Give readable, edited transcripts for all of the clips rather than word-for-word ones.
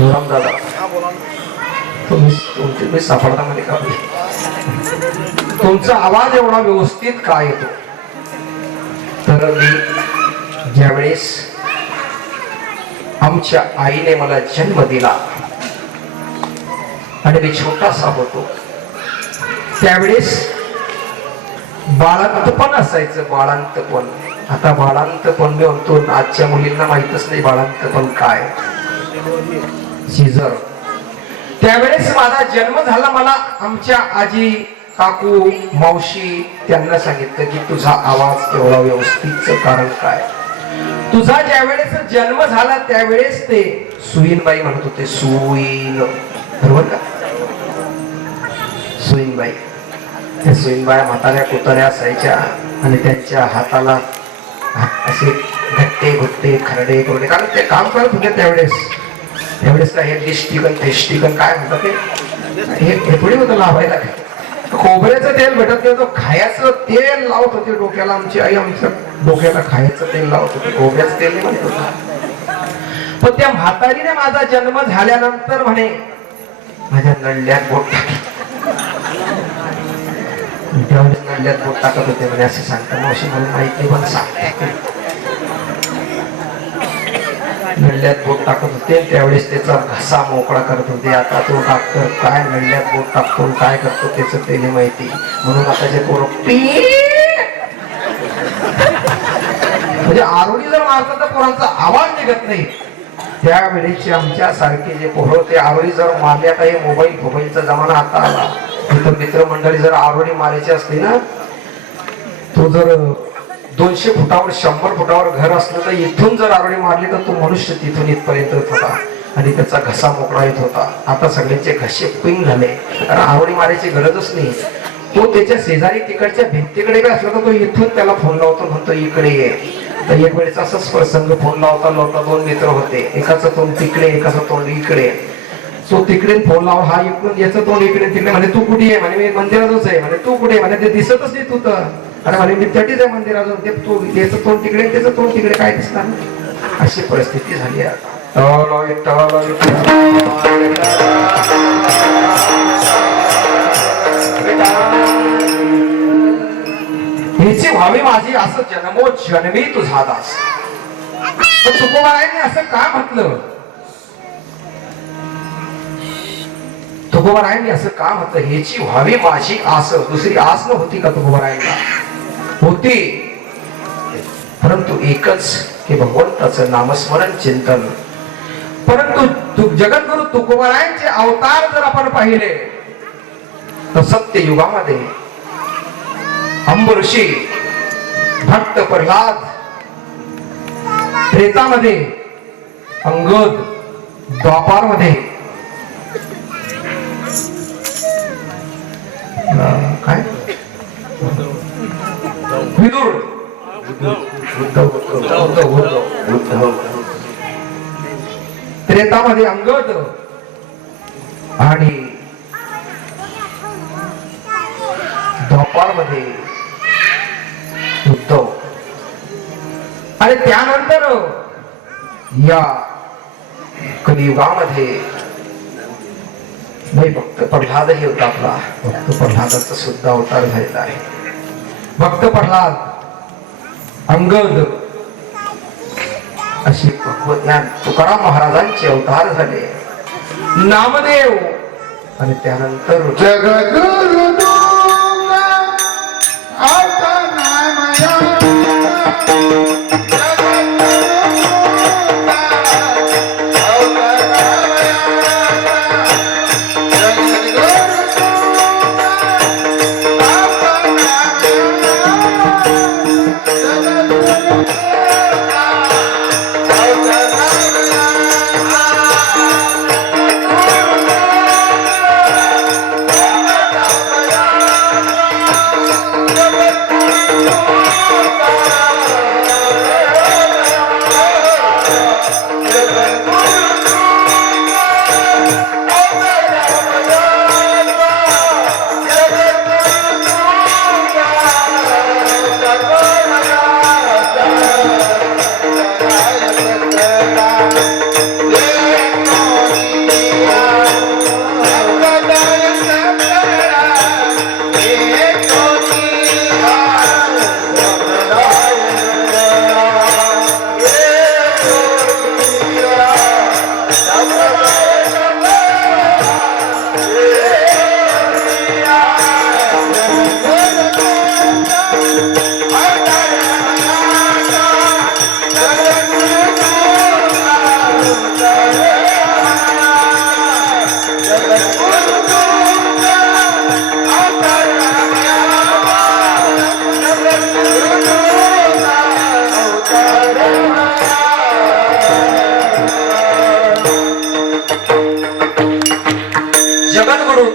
शिवराम दादा तुम्ही सापडता मध्ये का तुमचा आवाज एवढा व्यवस्थित का येतो? तर मी ज्यावेळेस आमच्या आईने मला जन्म दिला आणि मी छोटासा होतो त्यावेळेस बाळांतपण असायचं. बाळांतपण, आता बाळांतपण मी म्हणतो, आजच्या मुलींना माहितच नाही बाळांतपण काय, सीझर. त्यावेळेस माझा जन्म झाला. मला आमच्या आजी, काकू, मावशी त्यांना सांगितलं की तुझा आवाज एवढा व्यवस्थितचं कारण काय? तुझा ज्यावेळेस जन्म झाला त्यावेळेस ते सुईनबाई म्हणत होते. सुईन, बरोबर का? सुईनबाई. त्या सुईनबाई म्हाताऱ्या कुतऱ्या असायच्या आणि त्यांच्या हाताला असे घट्टे घुट्टे खरडे कोरडे, कारण ते काम करत होते त्यावेळेस. त्यावेळेस काय हे डिस्टिकन फेस्टिकन काय म्हणतात ते, हे थोडी होतं लावायला. खोबऱ्याचं तेल भेटत नाही, तो खायचं तेल लावत होते डोक्याला. आमची आई आमच्या डोक्याला खायचं तेल लावत होते, खोबऱ्याचं तेल नाही म्हणत होतं. पण त्या म्हातारीने माझा जन्म झाल्यानंतर म्हणे माझ्या नळल्यात बोट टाकली. त्यावेळेस नळल्यात बोट टाकत होते म्हणे, असं सांगता मावशी मला माहिती पण सांगते. नळल्यात बोट टाकत होते त्यावेळेस त्याचा घसा मोकळा करत होते. आता तो डॉक्टर काय नळल्यात बोट टाकतो काय करतो त्याचं त्याने माहिती. म्हणून आता जे पोरं म्हणजे आरोडी जर मारतात तर पोरांचा आवाज निघत नाही. त्यावेळेचे आमच्या सारखे जे पोरं ते आरोडी जर मारले, आता हे मोबाईलचा जमाना आता आला, तर मित्रमंडळी जर आरोडी मारायची असली ना, तो जर 200 फुटावर 100 फुटावर घर असलं तर इथून जर आरोडी मारली तर तो मनुष्य तिथून इथपर्यंत येत होता आणि त्याचा घसा मोकळा येत होता. आता सगळ्यांचे घसे पिंग झाले, कारण आरोडी मारायची गरजच नाही. तो त्याच्या शेजारी तिकडच्या भिंतीकडे असला तर तो इथून त्याला फोन लावतो, म्हणतो इकडे ये. तर एक वेळेस असंच प्रसंग, फोन लावता लावता 2 मित्र होते, एकाचं तोंड तिकडे एकाचं तोंड इकडे. तो तिकडे फोन लाव, हा इकडून याचं तोंड इकडे तिकडे. म्हणे तू कुठे आहे? म्हणे मी मंदिरातच आहे. म्हणे तू कुठे? म्हणे ते दिसतच नाही तू तर. अरे म्हणे मी तटीच आहे मंदिरातून. ते तू त्याचं तोंड तिकडे त्याचं तोंड तिकडे, काय दिसणार? अशी परिस्थिती झाली आता. ह्याची व्हावी माझी असं जन्मोजन्मी तुझा दास. पण तुकोबारायांनी असं का म्हटलं? तुकोबारायांनी असं का म्हटलं? ह्याची व्हावी माझी आस. दुसरी आस नव्हती का तुकोबारायांना? होती, परंतु एकच की भगवंताचं नामस्मरण चिंतन. परंतु जगद्गुरु तुकोबारायांचे अवतार जर आपण पाहिले तर सत्य युगामध्ये अंबऋषी, भक्त प्रल्हाद, त्रेतामध्ये अंगद, द्वापारमध्ये काय विदुर, उद्धव, त्रेतामध्ये अंगद आणि द्वापारमध्ये उद्धव. आणि त्यानंतर या कलियुगामध्ये भक्त प्रल्हाद हे होता. आपला भक्त प्रल्हादाचा सुद्धा अवतार झालेला आहे. भक्त प्रल्हाद, अंगद अशी भगवज्ञान तुकाराम महाराजांचे अवतार झाले. नामदेव आणि त्यानंतर जगद्गुरु आता नामया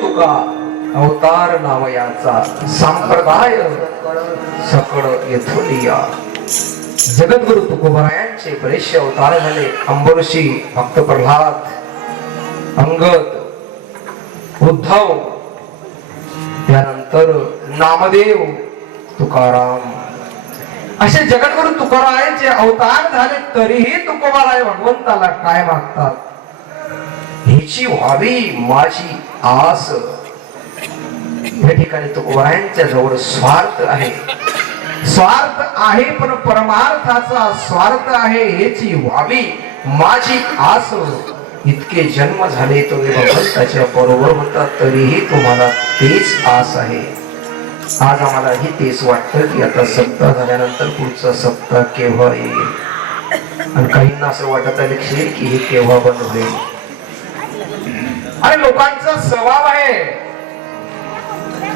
तुका अवतार नावयाचा संप्रदाय सकळ येथुलिया. जगद्गुरु तुकोबरायांचे बरेचसे अवतार झाले. अंबऋषी, भक्त प्रल्हाद, अंगद, उद्धव, त्यानंतर नामदेव, तुकाराम, असे जगद्गुरु तुकोबरायांचे अवतार झाले. तरीही तुकोबराय भगवंताला काय मागतात? हिची व्हावी माझी आस. या ठिकाणी तुकोबरायांच्या जवळ स्वार्थ आहे. स्वार्थ आहे पण परमार्थाचा स्वार्थ आहे. याची व्हावी माझी आस. इतके जन्म झाले तुम्ही भगवंताच्या बरोबर होता तरीही तुम्हाला तेच आस आहे. आज आम्हालाही तेच वाटतं की आता सप्ताह झाल्यानंतर पुढचा सप्ताह केव्हा येईल. आणि काहींना असं वाटत आहे की हे केव्हा बंद होईल. आणि लोकांचा स्वभाव आहे,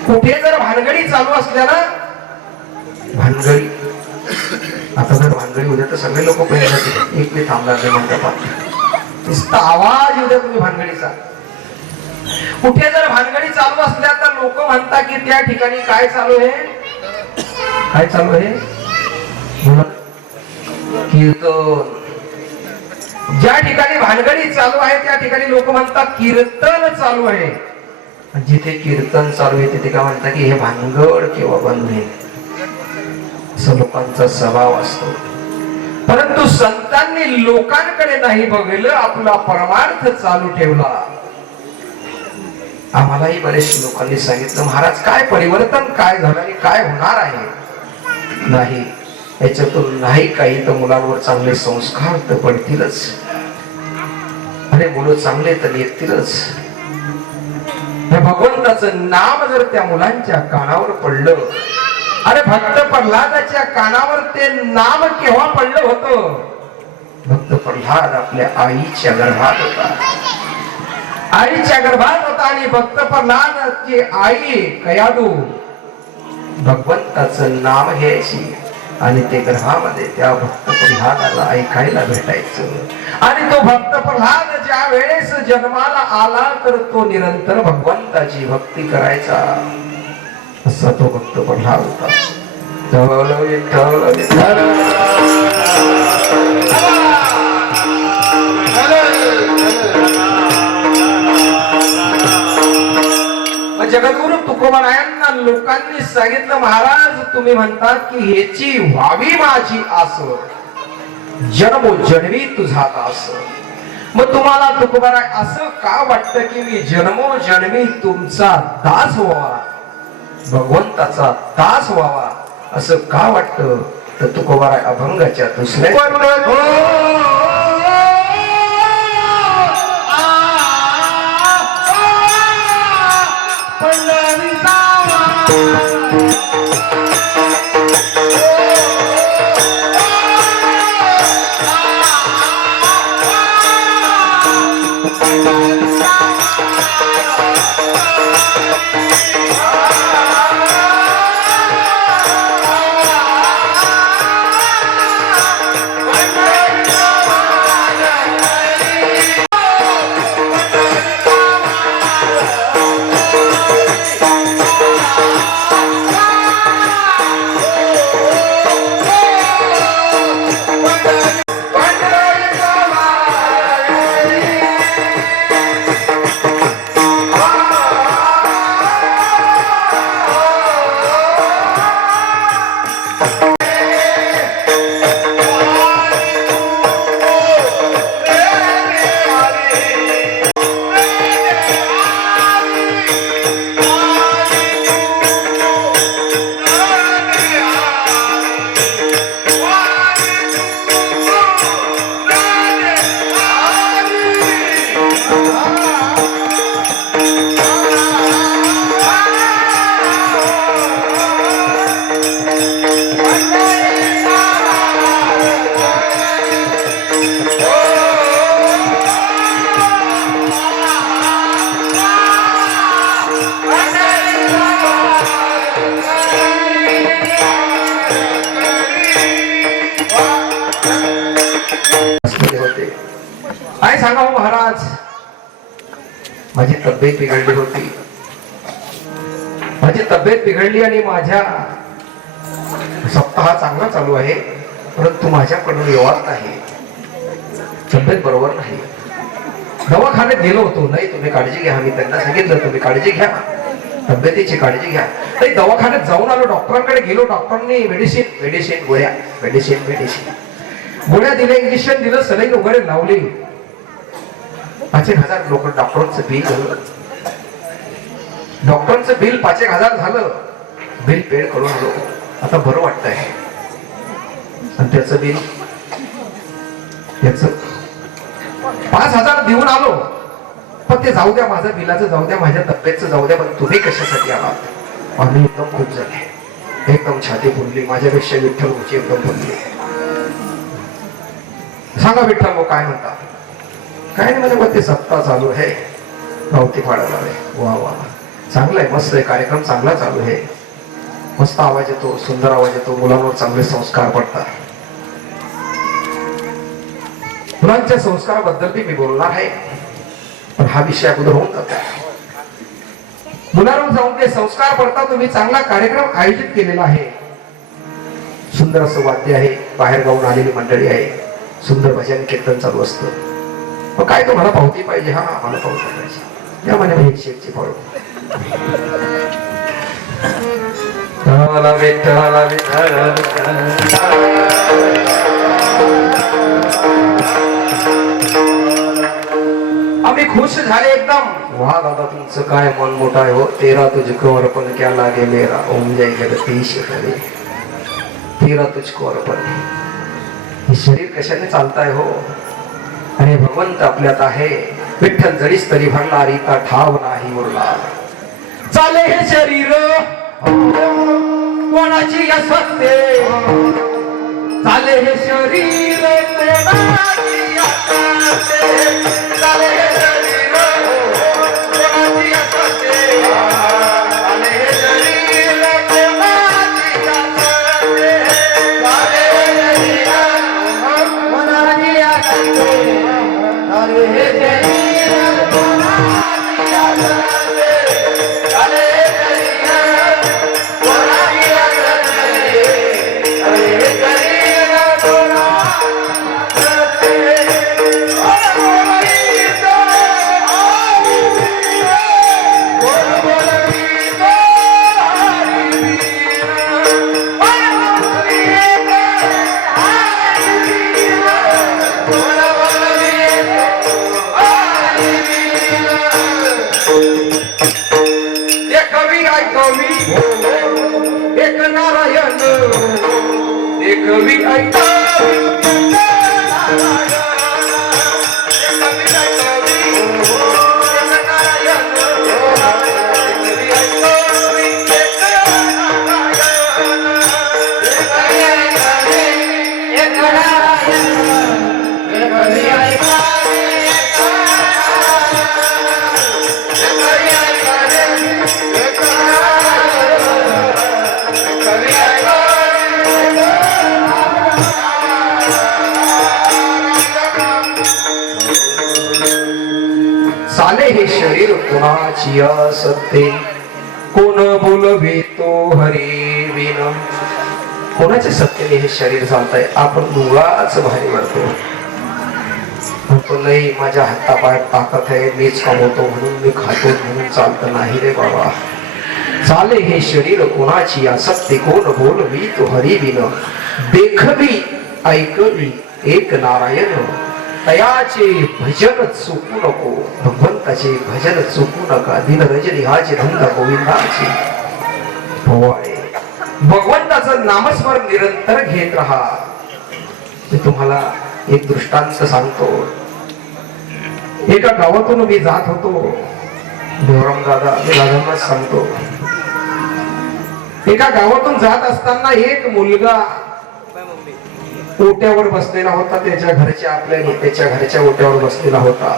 कुठे जर भानगडी चालू असल्या ना, भानगडी आता जर भानगडी होत्या तर सगळे लोक पहिल्या एक मी थांबणार नाही म्हणतात. आवाज येऊ द्या तुम्ही भानगडीचा. कुठे जर भानगडी चालू असल्या तर लोक म्हणतात की त्या ठिकाणी काय चालू आहे, काय चालू आहे, कीर्तन. ज्या ठिकाणी भानगडी चालू आहे त्या ठिकाणी लोक म्हणतात कीर्तन चालू आहे. जिथे कीर्तन चालू आहे तिथे काय म्हणतात की हे भानगड केव्हा बंद होईल. असं लोकांचा स्वभाव असतो. परंतु संतांनी लोकांकडे नाही बघितलं, आपला परमार्थ चालू ठेवला. आम्हालाही बरेच लोकांनी सांगितलं महाराज काय परिवर्तन काय झालं आणि काय होणार आहे. नाही, याच्यातून नाही काही तर मुलांवर चांगले संस्कार तर पडतीलच. अरे मुलं चांगले तर येतीलच. भगवंताचं नाम जर त्या मुलांच्या कानावर पडलं, अरे भक्त प्रल्हादाच्या कानावर ते नाम केव्हा पडलं होतं? भक्त प्रल्हाद आपल्या आईच्या गर्भात होता. आईच्या गर्भात होता आणि भक्त प्रल्हादाची आई कयादू भगवंताचं नाम घ्यायची आणि ते गर्भामध्ये त्या भक्त प्रल्हादाला ऐकायला भेटायचं. आणि तो भक्त प्रल्हाद ज्या वेळेस जन्माला आला तर तो निरंतर भगवंताची भक्ती करायचा. असा तो भक्त प्रल्हाद होता. जगद्गुरु तुकोबरायांना लोकांनी सांगितलं महाराज तुम्ही म्हणतात की ह्याची व्हावी माझी आस, जन्मोजन्मी तुझा दास. मग तुम्हाला तुकोबराय असं का वाटतं की मी जन्मोजन्मी तुमचा दास व्हावा, भगवंताचा दास व्हावा असं का वाटतं? तर तुकोबराय अभंगाच्या दुसऱ्या काय सांगावं महाराज, माझी तब्येत बिघडली होती. माझी तब्येत बिघडली आणि माझ्या सप्ताह चांगला चालू आहे, परंतु माझ्याकडून व्यवहार नाही, तब्येत बरोबर नाही. दवाखान्यात गेलो होतो. नाही तुम्ही काळजी घ्या, मी त्यांना सांगितलं तुम्ही काळजी घ्या, तब्येतीची काळजी घ्या. नाही दवाखान्यात जाऊन आलो, डॉक्टरांकडे गेलो, डॉक्टरांनी मेडिसिन गोळ्या गोळ्या दिल्या, इंजेक्शन दिलं, सलाईन वगैरे लावली. 5,000 लोक डॉक्टरांचं बिल झालं. डॉक्टरांचं बिल 5,000 झालं. बिल पेड करून आलो. आता बरं वाटतंय. आणि त्याचं बिल याच 5,000 देऊन आलो. पण ते जाऊ द्या, माझं बिलाचं जाऊ द्या, माझ्या तब्येतचं जाऊ द्या, पण तुम्ही कशासाठी आलात? आम्ही एकदम खूप झाले, एकदम छाती फुलली. माझ्यापेक्षा विठ्ठल मुची एकदम फुलली. सांगा विठ्ठल मग काय म्हणता? काय नाही म्हणजे ते सप्ताह चालू आहे, गावती फाडायला आहे. वा वा चांगलं आहे, मस्त आहे, कार्यक्रम चांगला चालू आहे. मस्त आवाज येतो, सुंदर आवाज येतो, मुलांवर चांगले संस्कार पडतात. मुलांच्या संस्काराबद्दल मी बोलणार आहे, पण हा विषय अगोदर होऊन जातो. मुलांवर जाऊन ते संस्कार पडतात. तुम्ही चांगला कार्यक्रम आयोजित केलेला आहे. सुंदर असं वाद्य आहे, बाहेर गाऊन आलेली मंडळी आहे, सुंदर भजन कीर्तन चालू असतं. मग काय तुम्हाला पावती पाहिजे? हा मला पावती पाहिजे. या माझ्या 101ची पावती. आम्ही खुश झाले एकदम. वा दादा तुमचं काय मन मोठा आहे हो. तेरा तुझको अर्पण क्या लागे मेरा, ओम जय जगदीश हरी. तेरा तुझको अर्पण. हे शरीर कशाने चालताय हो? अरे भगवंत आपल्यात आहे. विठ्ठल जडीस तरी भरला, रीता ठाव नाही उरला. चाले हे शरीर कोणाची असते, चाले हे शरीर कोणाची असते, चाले हे शरीर कोणाची असते, चाले हे शरीर कोणाची असते, चाले हे शरीर कोणाची असते, चाले हे शरीर कोणाची असते, चाले हे शरीर कोणाची असते, चाले हे शरीर एक नारायण, एक कवी ऐका हे शरीर कोणाची असते, कोण बोलवे तो हरी विन. कोणाच्या सत्तेने हे शरीर चालतंय? आपण मुळाच भारी वाटतो, म्हणतो नाही माझ्या हातापायात ताकद आहे, मीच कमवतो म्हणून, मी खातो म्हणून चालत नाही रे बाबा. चाले हे शरीर कोणाची असते, कोण बोलवी तो हरी विन. देखवी ऐकवी एक नारायण, तयाचे भजन चुकू नको. भगवंताचे भजन चुकू नका. दिन रजनी हाची धंदा गोविंदाची. भगवंताचं नामस्मरण निरंतर घेत राहा. मी तुम्हाला एक दृष्टांत सांगतो. एका गावातून मी जात होतो. देवराम दादा, मी दादांना सांगतो. एका गावातून जात असताना एक मुलगा ओट्यावर बसलेला होता. त्याच्या घरच्या, आपल्या नेत्याच्या घरच्या ओट्यावर बसलेला होता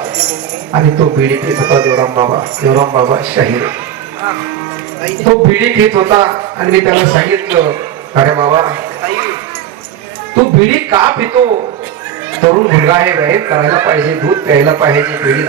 आणि तो बिडी पित होता. देवराम बाबा शाहीर. तो बिडी पित होता आणि मी त्याला सांगितलं, अरे बाबा तू बिडी का पितो? तरुण मुलगा आहे, व्यायाम करायला पाहिजे, दूध प्यायला पाहिजे, बिडी